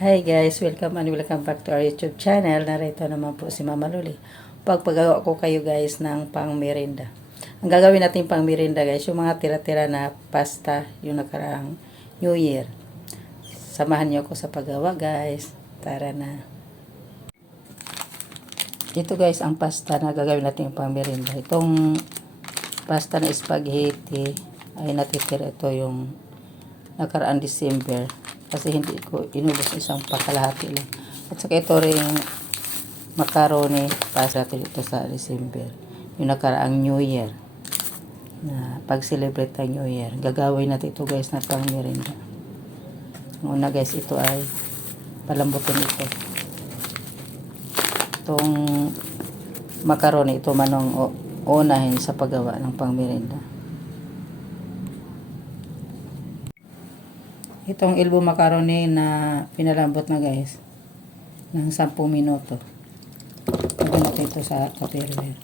Hi guys, welcome back to our YouTube channel. Narito naman po si Mama Luli. Pagpagawa ko kayo guys ng pang merienda. Ang gagawin natin pang merienda guys, yung mga tira-tira na pasta yung nakaraang New Year. Samahan niyo ako sa paggawa guys. Tara na. Ito guys ang pasta na gagawin natin yung pang merienda. Itong pasta na spaghetti ay natitira, ito yung nakaraang December. Kasi hindi ko inubos isang pakalahati lang. At saka ito rin macaroni pasta dito sa December. Yung nakaraang New Year. Na pag-celebrate ang New Year. Gagawin natin ito guys na pang merienda. Una guys, ito ay palambutin ito. Itong macaroni, ito manong unahin sa paggawa ng pang merienda. Itong elbow macaroni na pinalambot na guys ng 10 minuto. Lagyan natin ito sa tupperware.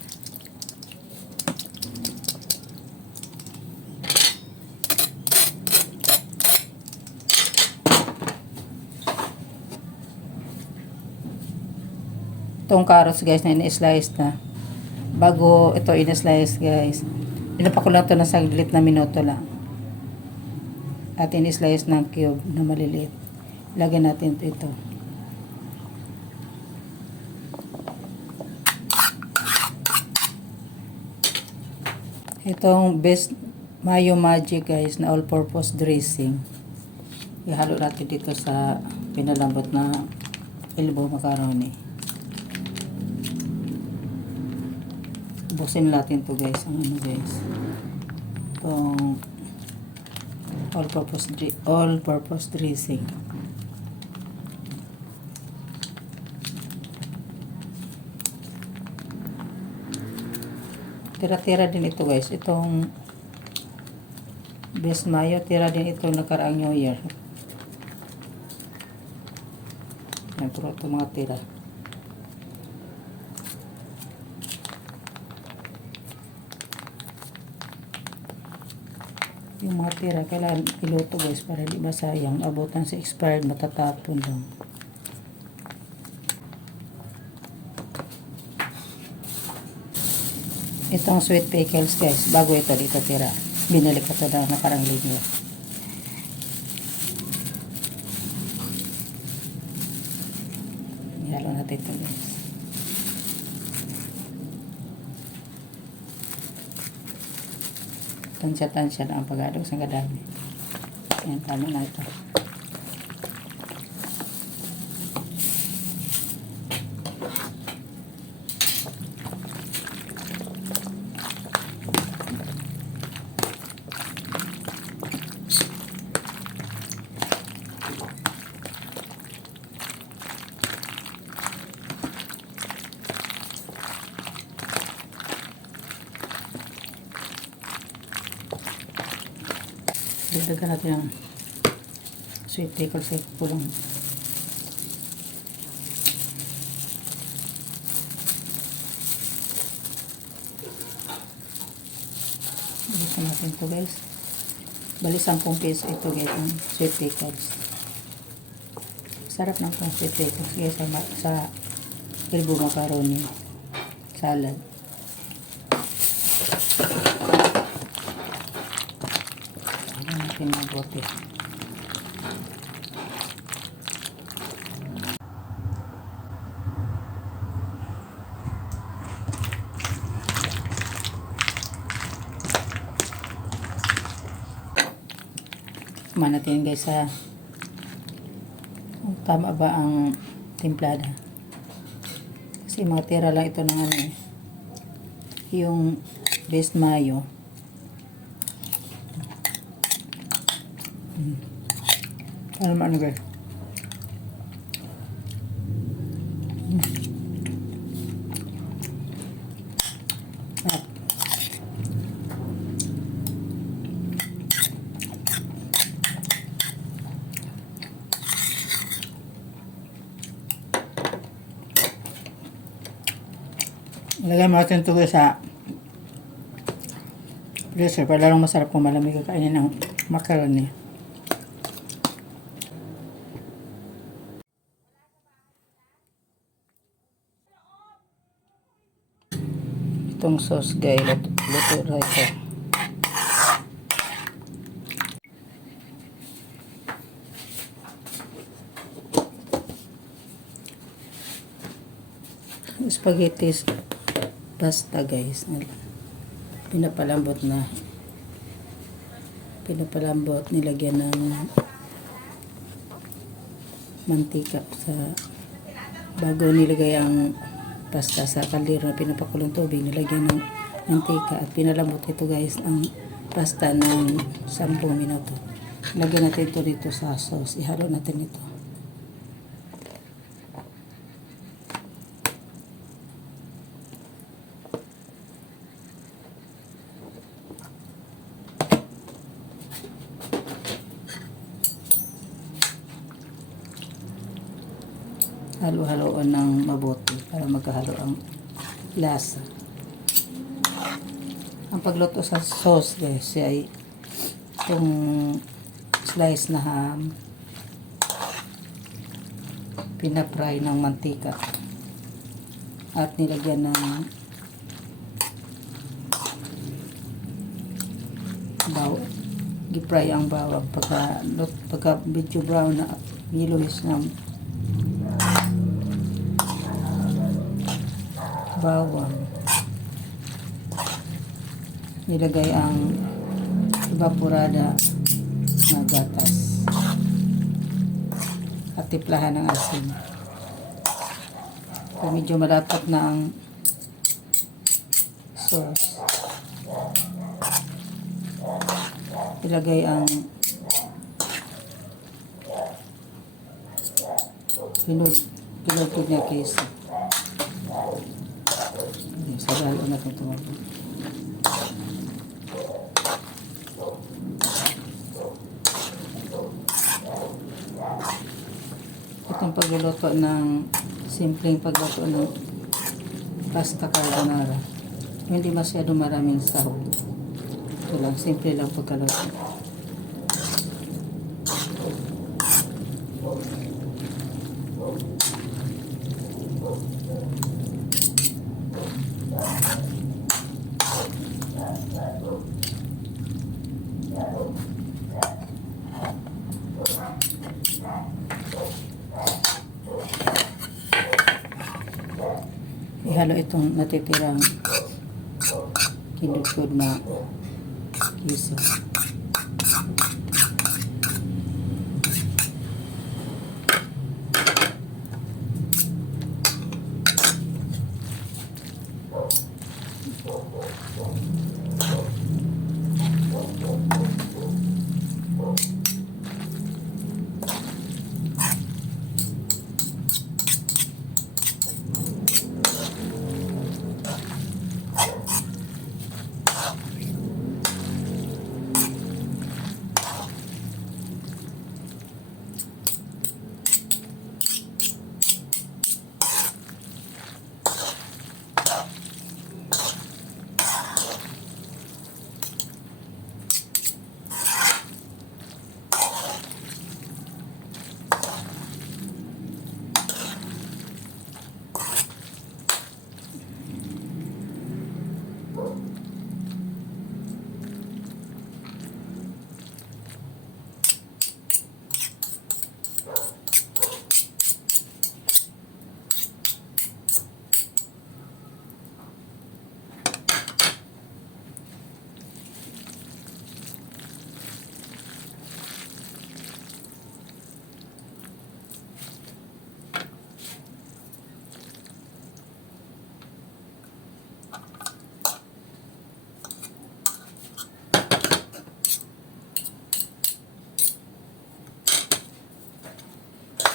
Itong carrots guys na in-slice na. Bago ito in-slice guys, pinapa ko lang ito na saglit na minuto lang. At in-slice ng cube na maliliit. Lagyan natin ito. Itong best Mayo Magic guys na all-purpose dressing. Ihalo natin dito sa pinalambot na elbow macaroni. Busin natin to guys. Ang ano guys. Itong all-purpose dressing. Tira-tira din ito guys. Itong best mayo, tira din ito nakaraang New Year. Yan, puro ito mga tira. Yung mga tira, kailangan iluto guys para hindi masayang. Abutan sa expired, matatapon lang. Itong sweet pickles guys, bago ito dito tira. Binalik ko ito na nakarang linggo. Ihalo natin ito guys. Tansya-tansya na ang pag-alo sa kadami. Ayan, tama na ito. Dagdagan natin ang sweet pickles sa pulong. Gusto natin ito guys. Bali 10 piso ito guys yung sweet pickles. Sarap ng itong sweet pickles guys sa elbow macaroni salad. Natin mabuti. Kumain natin guys sa tama ba ang timplada. Kasi mga tira lang ito ng ano yung best mayo. Ano man guys. Lagyan mo natin ito sa freezer para lalong masarap kung malamig kakainin ng macaroni. Itong sauce guys, luto na ito. Spaghetti pasta guys. Pinapalambot, nilagyan ng mantika bago nilagay ang pasta sa kaldero na pinapakulong tubig, nilagyan ng mantika at pinalambot ito guys ang pasta ng 10 minuto. Lagyan natin ito dito sa sauce, ihalo natin ito. Halo-haloan ng mabuti para magkahalo ang lasa. Ang pagluto sa sauce guys ay itong slice na ham, pinapry ng mantika at nilagyan ng bawang. Gipry ang bawang pagka medyo brown na yellowish na bawang, nilagay ang evaporada na gatas at tiplahan ng asin. Kung medyo malapot na ang sauce, ilagay ang pinultog niya queso. Saralo natin tumabog. Itong pagluluto ng simpleng pagluto ng pasta carbonara, hindi masyado maraming sahog. Ito lang, simple lang pagkaluto. Ihalo itong natitirang kinudkod na kiso.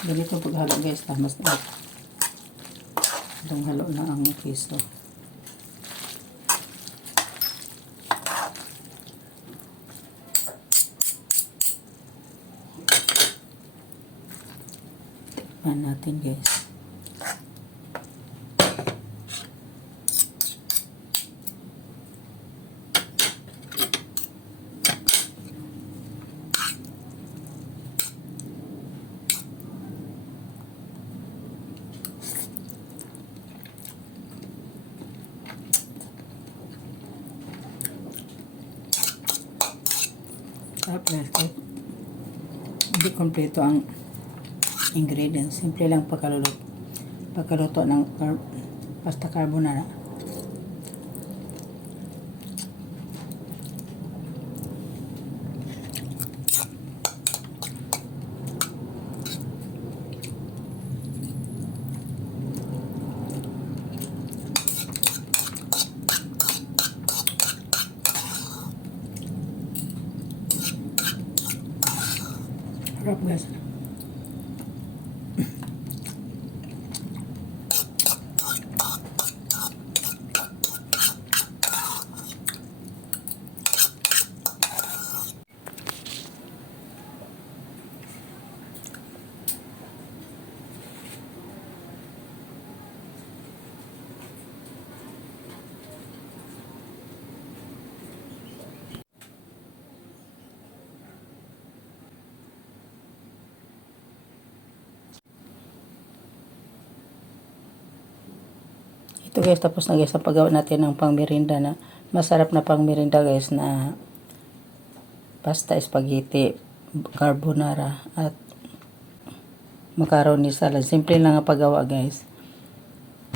Ganito paghalo guys, tamas na. Itong halo na ang keso. Tikman natin guys. Sarap guys. Kahit hindi kompleto ang ingredients. Simple lang pagkaluto ng pasta carbonara. Sarap guys. Ito guys, tapos na guys ang paggawa natin ng pangmerinda na masarap na pangmerinda guys na pasta, spaghetti, carbonara at macaroni salad. Simple lang ang paggawa guys.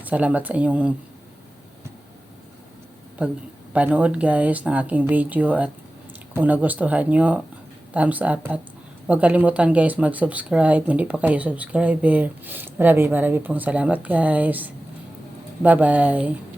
Salamat sa inyong pagpanood guys ng aking video, at kung nagustuhan nyo, thumbs up, at huwag kalimutan guys mag-subscribe. Hindi pa kayo subscriber. Marami pong salamat guys. Bye-bye.